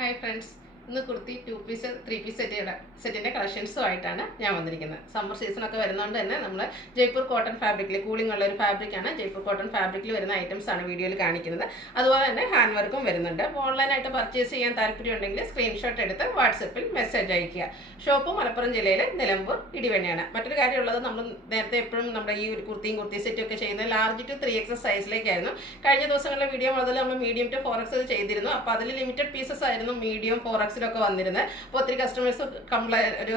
Hi friends, ഇന്ന് kurti 2 piece 3 piece സെറ്റിൻ്റെ കളക്ഷൻസുമായിട്ടാണ് ഞാൻ വന്നിരിക്കുന്നത്. സമ്മർ സീസണൊക്കെ വരുന്നതുകൊണ്ട് തന്നെ നമ്മൾ ജയ്പൂർ കോട്ടൺ ഫാബ്രിക്കിൽ കൂളിംഗ് ഉള്ള ഒരു ഫാബ്രിക്കാണ്. ജയ്പൂർ കോട്ടൺ ഫാബ്രിക്കിൽ വരുന്ന ഐറ്റംസാണ് വീഡിയോയിൽ കാണിക്കുന്നത്. അതുപോലെ തന്നെ ഹാൻഡ് വർക്കും വരുന്നുണ്ട്. ഓൺലൈനായിട്ട് പർച്ചേസ് ചെയ്യാൻ താല്പര്യമുണ്ടെങ്കിൽ സ്ക്രീൻഷോട്ട് എടുത്ത് വാട്സപ്പിൽ മെസ്സേജ് അയയ്ക്കുക. ഷോപ്പ് മലപ്പുറം ജില്ലയിൽ നിലമ്പൂർ ഇടിവണ്ണയാണ്. മറ്റൊരു കാര്യമുള്ളത്, നമ്മൾ നേരത്തെ എപ്പോഴും നമ്മുടെ ഈ ഒരു കുർത്തി സെറ്റും ഒക്കെ ചെയ്യുന്നത് ലാർജ് ടു 3XS സൈസിലേക്കായിരുന്നു. കഴിഞ്ഞ ദിവസങ്ങളിലെ വീഡിയോ മുതൽ നമ്മൾ മീഡിയം ടു 4X ചെയ്തിരുന്നു. അപ്പോൾ അതിൽ ലിമിറ്റഡ് പീസസ് ആയിരുന്നു മീഡിയം 4Xലൊക്കെ വന്നിരുന്നത്. അപ്പോൾ ഒത്തിരി കസ്റ്റമേഴ്സ് ഒരു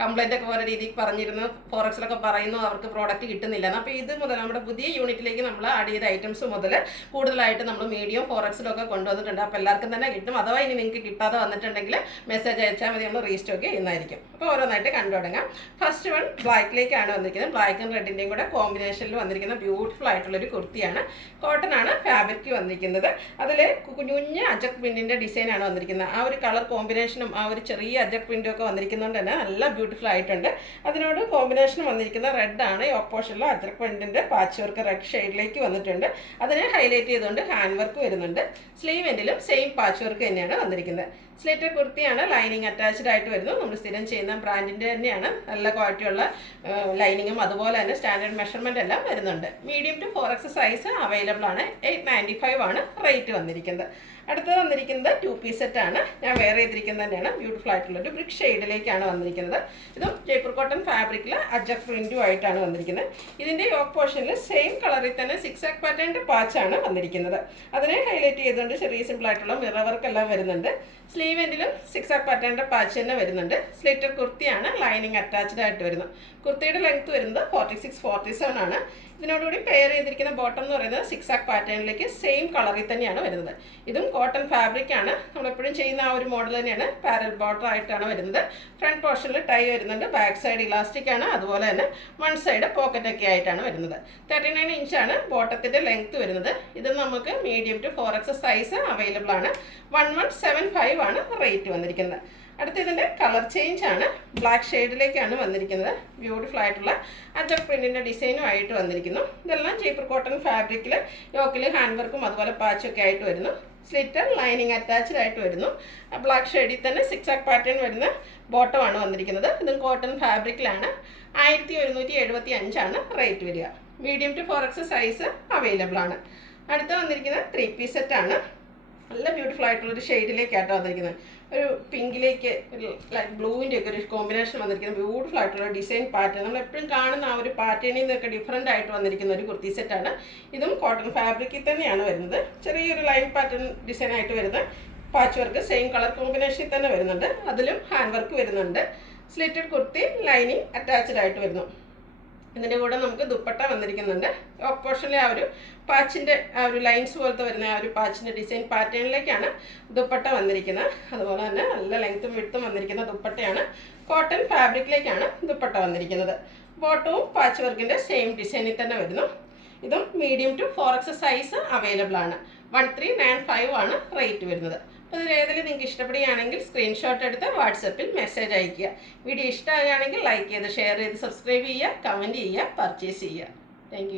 കംപ്ലൈൻ്റ് ഒക്കെ പോലെ രീതിയിൽ പറഞ്ഞിരുന്നു, 4Xലൊക്കെ പറയുന്നു അവർക്ക് പ്രോഡക്റ്റ് കിട്ടുന്നില്ല. അപ്പോൾ ഇത് മുതൽ നമ്മുടെ പുതിയ യൂണിറ്റിലേക്ക് നമ്മൾ ആഡ് ചെയ്ത ഐറ്റംസ് മുതൽ കൂടുതലായിട്ട് നമ്മൾ മീഡിയം 4Xലൊക്കെ കൊണ്ടുവന്നിട്ടുണ്ട്. അപ്പോൾ എല്ലാവർക്കും തന്നെ കിട്ടും. അഥവാ ഇനി നിങ്ങൾക്ക് കിട്ടാതെ വന്നിട്ടുണ്ടെങ്കിൽ മെസ്സേജ് അയച്ചാൽ മതി, നമ്മൾ റീസ്റ്റോക്ക് ചെയ്യുന്നതായിരിക്കും. അപ്പോൾ ഓരോന്നായിട്ട് കണ്ടു തുടങ്ങാം. ഫസ്റ്റ് വൺ ബ്ലാക്കിലേക്കാണ് വന്നിരിക്കുന്നത്. ബ്ലാക്കും റെഡിൻ്റെയും കൂടെ കോമ്പിനേഷനിൽ വന്നിരിക്കുന്ന ബ്യൂട്ടിഫുൾ ആയിട്ടുള്ളൊരു കുർത്തിയാണ്. കോട്ടൺ ആണ് ഫാബ്രിക് വന്നിരിക്കുന്നത്. അതിൽ കുഞ്ഞുഞ്ഞ അജക് പ്രിൻറ്റിൻ്റെ ഡിസൈനാണ് വന്നിരിക്കുന്നത്. ആ ഒരു കളർ കോമ്പിനേഷനും ആ ഒരു ചെറിയ അജക് പ്രിൻറ്റും ഒക്കെ വന്നിരിക്കുന്നതുകൊണ്ട് തന്നെ നല്ല ബ്യൂട്ടിഫുൾ ആയിട്ടുണ്ട്. അതിനോട് കോമ്പിനേഷൻ വന്നിരിക്കുന്ന റെഡാണ്. ഈ ഓപ്പോസിഷനിൽ അജക് പ്രിൻറ്റിൻ്റെ പാച്ച് വർക്ക് റെഡ് ഷെയ്ഡിലേക്ക് വന്നിട്ടുണ്ട്. അതിനെ ഹൈലൈറ്റ് ചെയ്തുകൊണ്ട് ഹാൻഡ് വർക്ക് വരുന്നുണ്ട്. സ്ലീവ് എൻഡിലും സെയിം പാച്ച് വർക്ക് തന്നെയാണ് വന്നിരിക്കുന്നത്. സ്ലിറ്റഡ് കുർത്തിയാണ്. ലൈനിങ് അറ്റാച്ച്ഡ് ആയിട്ട് വരുന്നു. നമ്മൾ സ്ഥിരം ചെയ്യുന്ന ബ്രാൻഡിൻ്റെ തന്നെയാണ്. നല്ല ക്വാളിറ്റിയുള്ള ലൈനിങ്ങും അതുപോലെ തന്നെ സ്റ്റാൻഡേർഡ് മെഷർമെൻ്റ് എല്ലാം വരുന്നുണ്ട്. Medium to 4X size available ആണ്. 895 ആണ് റേറ്റ് വന്നിരിക്കുന്നത്. അടുത്തത് വന്നിരിക്കുന്നത് 2 പീസ് സെറ്റാണ്. ഞാൻ വേറെ ചെയ്തിരിക്കുന്നത് തന്നെയാണ്. ബ്യൂട്ടിഫുൾ ആയിട്ടുള്ളൊരു ബ്രിക്ക് ഷെയ്ഡിലേക്കാണ് വന്നിരിക്കുന്നത്. ഇതും ജയ്പൂർ കോട്ടൺ ഫാബ്രിക്കിൽ അജക് പ്രിൻറ്റും ആയിട്ടാണ് വന്നിരിക്കുന്നത്. ഇതിൻ്റെ യോക്ക് പോർഷനിൽ സെയിം കളറിൽ തന്നെ 6 പാറ്റേണിൻ്റെ പാച്ചാണ് വന്നിരിക്കുന്നത്. അതിനെ ഹൈലൈറ്റ് ചെയ്തുകൊണ്ട് ചെറിയ സിമ്പിളായിട്ടുള്ള മിറർ വർക്ക് എല്ലാം വരുന്നുണ്ട്. സ്ലീവ് എൻഡിലും 6 പാറ്റേണിൻ്റെ പാച്ച് തന്നെ വരുന്നുണ്ട്. സ്ലിറ്റഡ് കുർത്തിയാണ്. ലൈനിങ് അറ്റാച്ച്ഡ് ആയിട്ട് വരുന്നു. കുർത്തിയുടെ ലെങ്ത് വരുന്നത് 46-47 ആണ്. ഇതിനോടുകൂടി പെയർ ചെയ്തിരിക്കുന്ന ബോട്ടം എന്ന് പറയുന്നത് 6 പാറ്റേണിലേക്ക് സെയിം കളറിൽ തന്നെയാണ് വരുന്നത്. ഇതും കോട്ടൺ ഫാബ്രിക് ആണ്. നമ്മളെപ്പോഴും ചെയ്യുന്ന ആ ഒരു മോഡൽ തന്നെയാണ്. പാരൽ ബോർഡർ ആയിട്ടാണ് വരുന്നത്. ഫ്രണ്ട് പോർഷനിൽ ടൈ വരുന്നുണ്ട്. ബാക്ക് സൈഡ് ഇലാസ്റ്റിക് ആണ്. അതുപോലെ തന്നെ വൺ സൈഡ് പോക്കറ്റൊക്കെ ആയിട്ടാണ് വരുന്നത്. 39 ഇഞ്ചാണ് ബോട്ടത്തിൻ്റെ ലെങ്ത് വരുന്നത്. ഇത് നമുക്ക് medium to 4X size available ആണ്. 1175 ആണ് റേറ്റ് വന്നിരിക്കുന്നത്. അടുത്ത ഇതിൻ്റെ കളർ ചേഞ്ച് ആണ്. ബ്ലാക്ക് ഷെയ്ഡിലേക്കാണ് വന്നിരിക്കുന്നത്. ബ്യൂട്ടിഫുൾ ആയിട്ടുള്ള അജക് പ്രിൻറ്റിൻ്റെ ഡിസൈനും ആയിട്ട് വന്നിരിക്കുന്നു. ഇതെല്ലാം ജയ്പൂർ കോട്ടൺ ഫാബ്രിക്കിൽ യോക്കിൽ ഹാൻഡ് വർക്കും അതുപോലെ പാച്ചൊക്കെ ആയിട്ട് വരുന്നു. സ്ലിറ്റർ ലൈനിങ് അറ്റാച്ച്ഡ് ആയിട്ട് വരുന്നു. ബ്ലാക്ക് ഷെയ്ഡിൽ തന്നെ 6 പാറ്റേൺ വരുന്ന ബോട്ടമാണ് വന്നിരിക്കുന്നത്. ഇതും കോട്ടൺ ഫാബ്രിക്കിലാണ്. 1175 ആണ് റേറ്റ് വരിക. Medium to 4X size available ആണ്. അടുത്ത വന്നിരിക്കുന്നത് 3 പീസ് സെറ്റാണ്. നല്ല ബ്യൂട്ടിഫുൾ ആയിട്ടുള്ളൊരു ഷെയ്ഡിലേക്കാട്ടോ വന്നിരിക്കുന്നത്. ഒരു പിങ്കിലേക്ക് ഒരു ലൈറ്റ് ബ്ലൂവിൻ്റെ ഒക്കെ ഒരു കോമ്പിനേഷൻ വന്നിരിക്കുന്നത്. ബ്യൂട്ടിഫുൾ ആയിട്ടുള്ള ഡിസൈൻ പാറ്റേൺ, നമ്മൾ എപ്പോഴും കാണുന്ന ആ ഒരു പാറ്റേണിൽ നിന്നൊക്കെ ഡിഫറെൻ്റ് ആയിട്ട് വന്നിരിക്കുന്ന ഒരു കുർത്തി സെറ്റാണ്. ഇതും കോട്ടൺ ഫാബ്രിക്കിൽ തന്നെയാണ് വരുന്നത്. ചെറിയൊരു ലൈൻ പാറ്റേൺ ഡിസൈൻ ആയിട്ട് വരുന്നത്. പാച്ച് വർക്ക് സെയിം കളർ കോമ്പിനേഷനിൽ തന്നെ വരുന്നുണ്ട്. അതിലും ഹാൻഡ് വർക്ക് വരുന്നുണ്ട്. സ്ലിറ്റഡ് കുർത്തി ലൈനിങ് അറ്റാച്ച്ഡ് ആയിട്ട് വരുന്നു. ഇതിൻ്റെ കൂടെ നമുക്ക് ദുപ്പട്ട വന്നിരിക്കുന്നുണ്ട്. ഓപ്പോഷനിലെ ആ ഒരു പാച്ചിൻ്റെ ആ ഒരു ലൈൻസ് പോലത്തെ വരുന്ന ആ ഒരു പാച്ചിൻ്റെ ഡിസൈൻ പാറ്റേണിലേക്കാണ് ദുപ്പട്ട വന്നിരിക്കുന്നത്. അതുപോലെ തന്നെ നല്ല ലെങ്ത്തും വിഡ്ത്തും വന്നിരിക്കുന്ന ദുപ്പട്ടയാണ്. കോട്ടൺ ഫാബ്രിക്കിലേക്കാണ് ദുപ്പട്ട വന്നിരിക്കുന്നത്. ബോട്ടവും പാച്ച് വർക്കിൻ്റെ സെയിം ഡിസൈനിൽ തന്നെ വരുന്നു. ഇതും medium to 4X size available ആണ്. 1395 ആണ് റേറ്റ് വരുന്നത്. അപ്പോൾ ഇതിൽ ഏതെങ്കിലും നിങ്ങൾക്ക് ഇഷ്ടപ്പെടുകയാണെങ്കിൽ സ്ക്രീൻഷോട്ട് എടുത്ത് വാട്സപ്പിൽ മെസ്സേജ് അയയ്ക്കുക. വീഡിയോ ഇഷ്ടമാകുകയാണെങ്കിൽ ലൈക്ക് ചെയ്ത് ഷെയർ ചെയ്ത് സബ്സ്ക്രൈബ് ചെയ്യുക, കമൻറ്റ് ചെയ്യുക, പർച്ചേസ് ചെയ്യുക. താങ്ക്